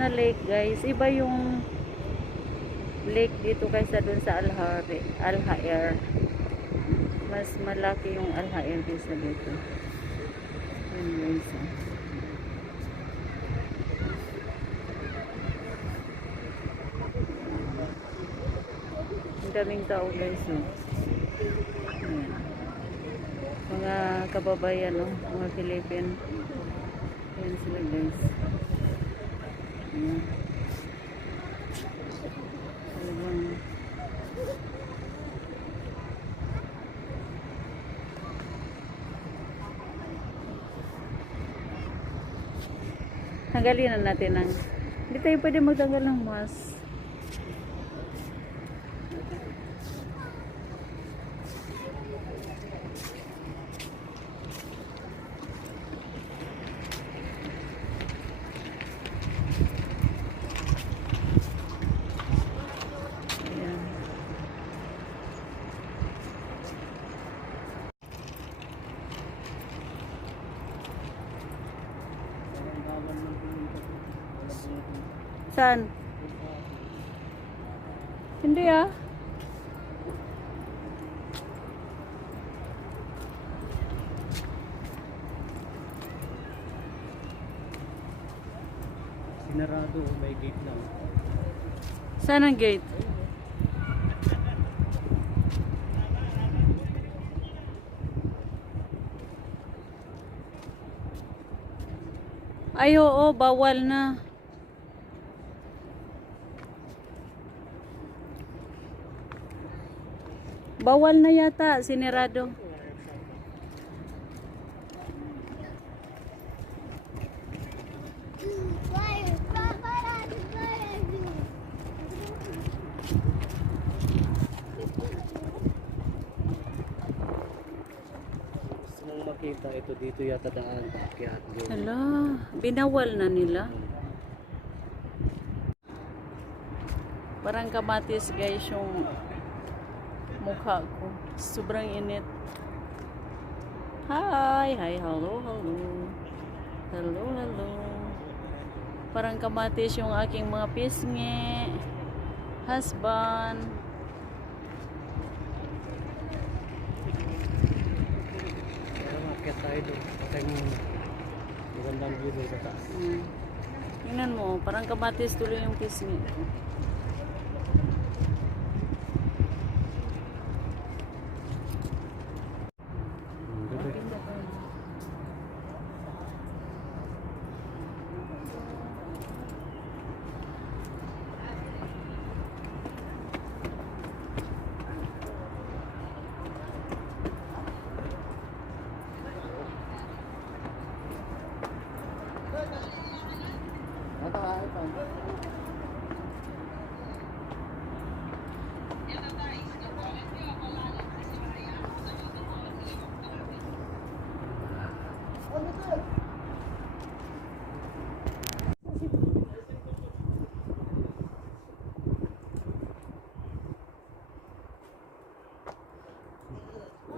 na lake guys. Iba yung lake dito kaysa dun sa Al-Hair. Mas malaki yung Al-Hair kaysa dito. Yun guys. Ang daming tao guys. Ayan. Mga kababayan, mga Philippine. Ayan sila guys. Ayan. Tanggalin na natin ang hindi tayo pwede magtanggal ng mask. Saan? Hindi ah. Sinarado, may gate lang. Saan ang gate? Ay oo, bawal na. Bawal na yata, sinirado. Gusto mong makita ito dito yata daan paakyat. Hala, binawal na nila. Parang kamatis guys yung mukha ko. Sobrang init. Hi, hello, hello. Hello, hello. Parang kamatis yung aking mga pisngi. Husband. Pero maakyat tayo doon. Patay mo magandang view doon sa taas. Tingnan mo, parang kamatis tuloy yung pisngi.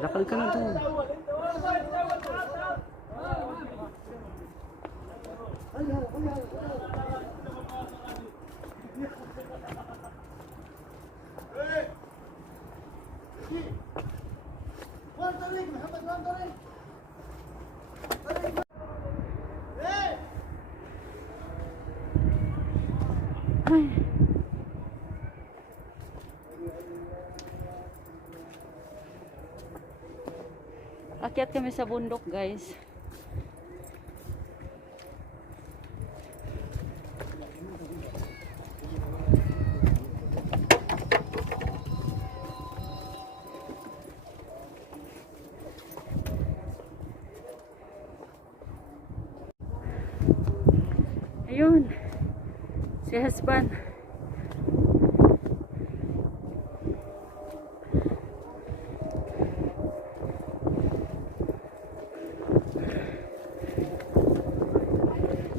Lakad ka na doon. Ay. Akyat kami sa bundok, guys. Ayun. Si husband.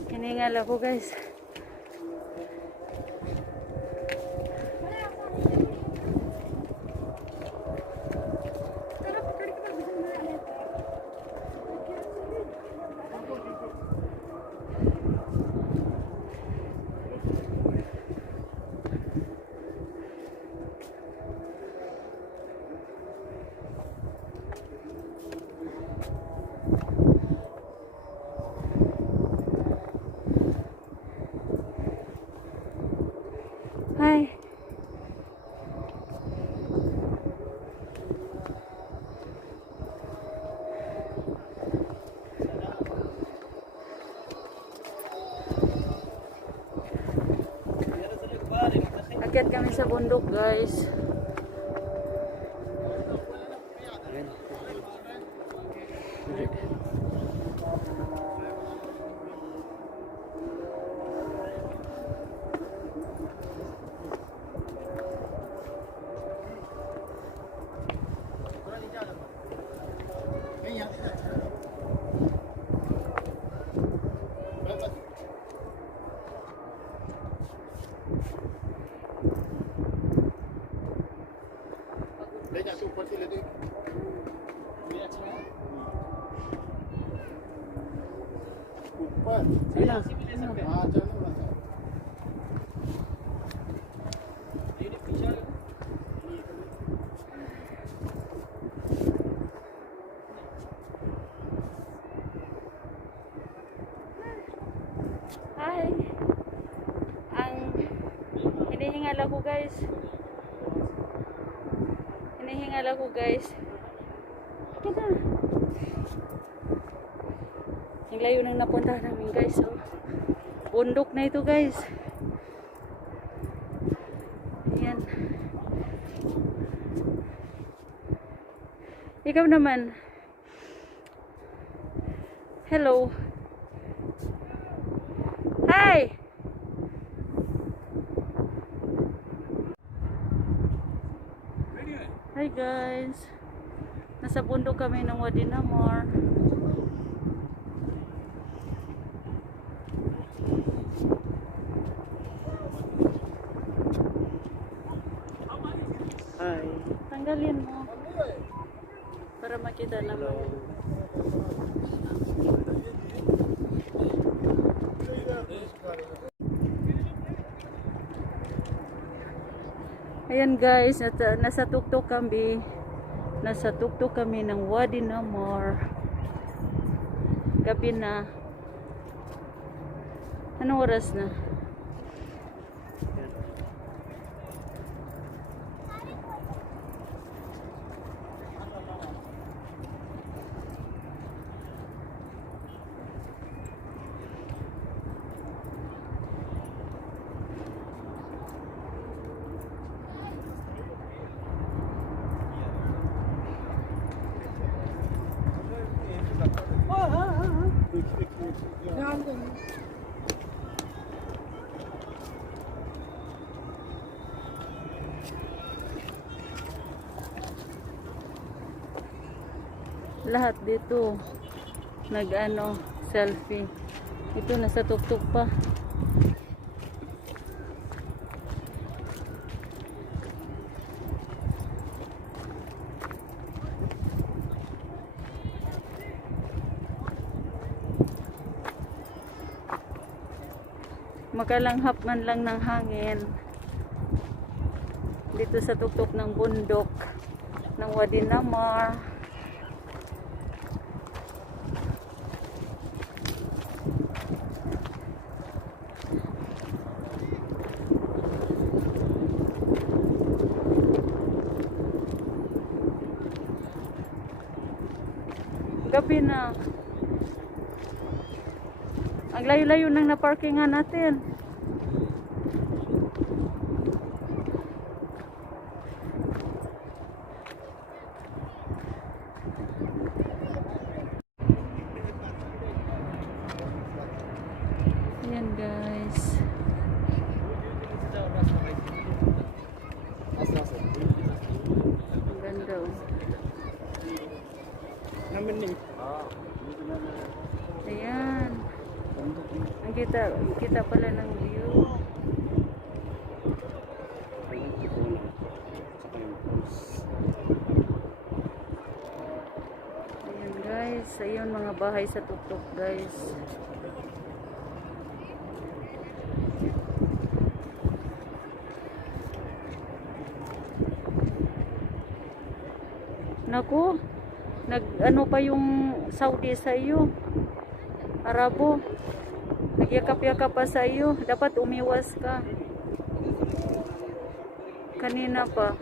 Hiningal ako guys. Hi. Akyat kami sa bundok, guys. Hi. Ang hinihingal ako, guys. Hinihingal ako, guys. Kita. Ang layo nang napunta namin, guys. Oh. Bundok na ito, guys. Ayan. Ikaw naman. Hello. Hi! Hi guys! Nasa bundok kami ng Wadi Namar. Hi. Tanggalin mo. Para makita naman. Ayan guys, nasa tuktok kami. Nasa tuktok kami ng Wadi Namar. Gabi na. Anong oras na? Lahat dito nag-ano, selfie. Ito nasa tuktok pa. Makalanghap man lang ng hangin dito sa tuktok ng bundok ng Wadi Namar. Gabi na. Ang layo-layo nang na-parkingan natin. Ayan guys. Ang ganda oh. Ayan. Ang kita pala ng view. Ayan guys. Ayun mga bahay sa tuktok guys. Naku. Nag-ano pa yung Saudi sa iyo. Arabo. Nagyakap-yakap pa sa iyo. Dapat umiwas ka. Kanina pa.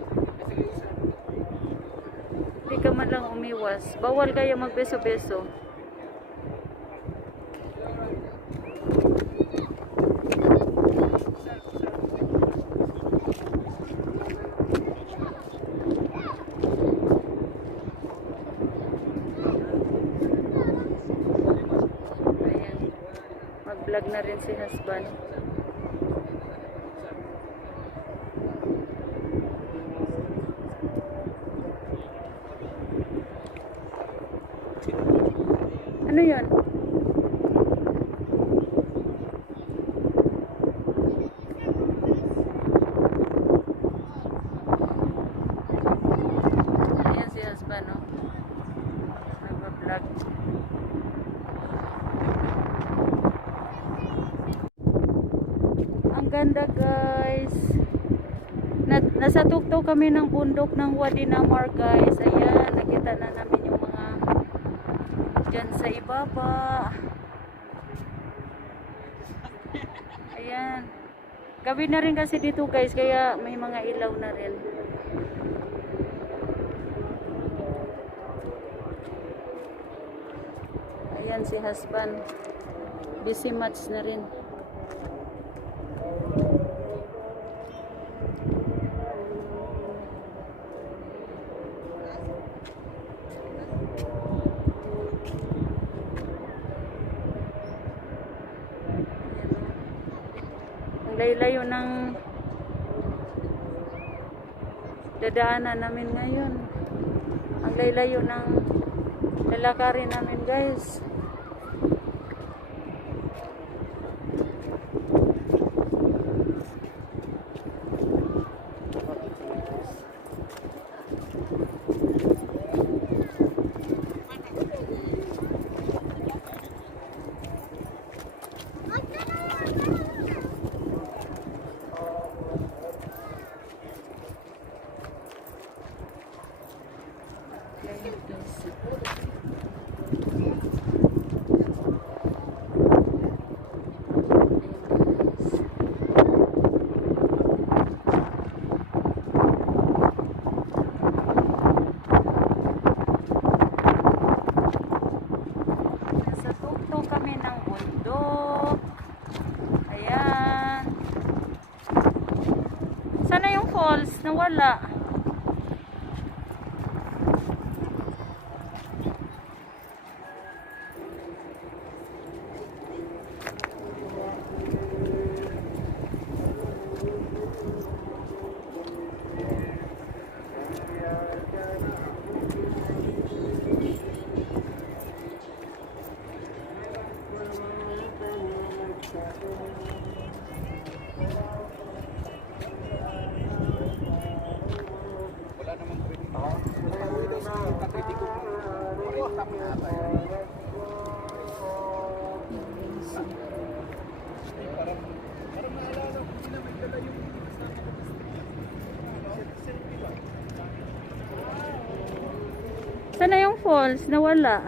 Hindi ka man lang umiwas. Bawal kaya magbeso-beso. Ayan. Mag-vlog na rin si husband. Ano yun? Ayan si husband, no? Nag-vlog. Ang ganda, guys. Nasa tukto kami ng bundok ng Wadi Namar, guys. Ayan, nakita na namin yung mga dyan sa ibaba. Ayan. Gabi na rin kasi dito, guys, kaya may mga ilaw na rin. Ayan si husband. Busy match na rin. Ang layo ng dadaanan namin ngayon. Ang layo ng lalakarin namin, guys. Nasa tukto kami ng bundok. Ayan. Sana yung falls? Nawala. Sana yung falls? Nawala.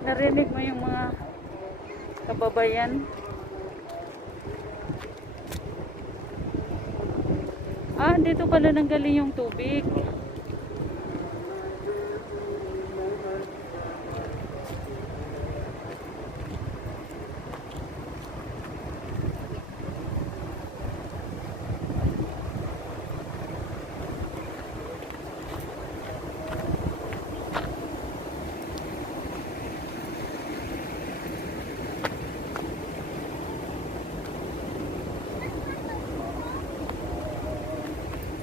Narinig mo yung mga kababayan? Ah, dito pala nanggaling yung tubig.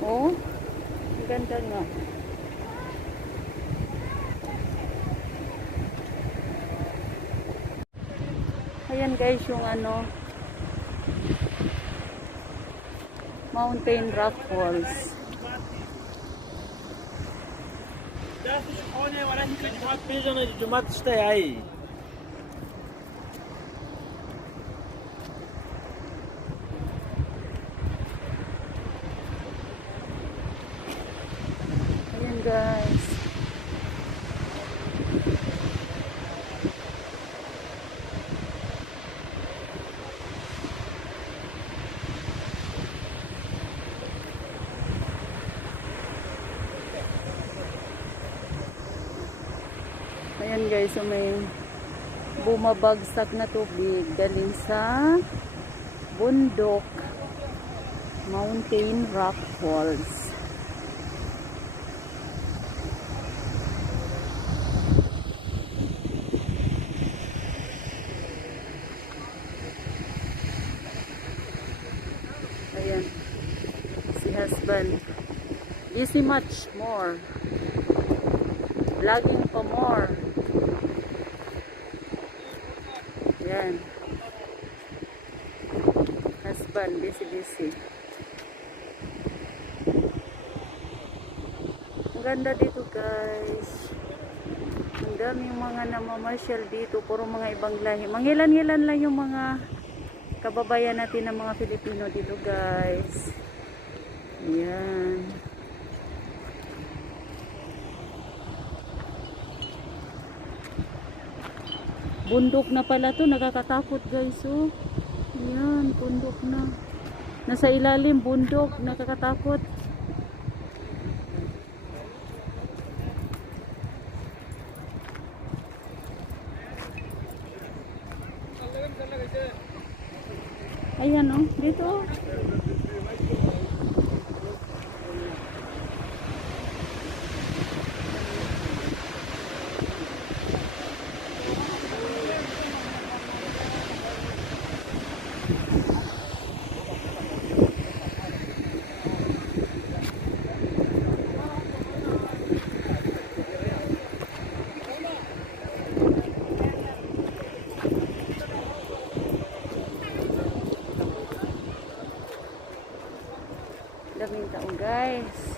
Oh, ang ganda nga. Ayan guys, yung ano, Mountain Rock Falls. Ayan guys. Ayan guys, so may bumabagsak na tubig galing sa bundok, mountain rock falls. Ayan, si husband. Easy much more. Vlogging pa more. Yan. Husband, busy. Ang ganda dito guys. Ang daming mga namamasyal dito. Puro mga ibang lahi. Mangilan-ilan lang yung mga kababayan natin ng mga Filipino dito guys. Yan. Bundok na pala to, nakakatakot guys. Oh. Yan, bundok na. Nasa ilalim, bundok, nakakatakot. Ayan oh, dito. Daming tao guys.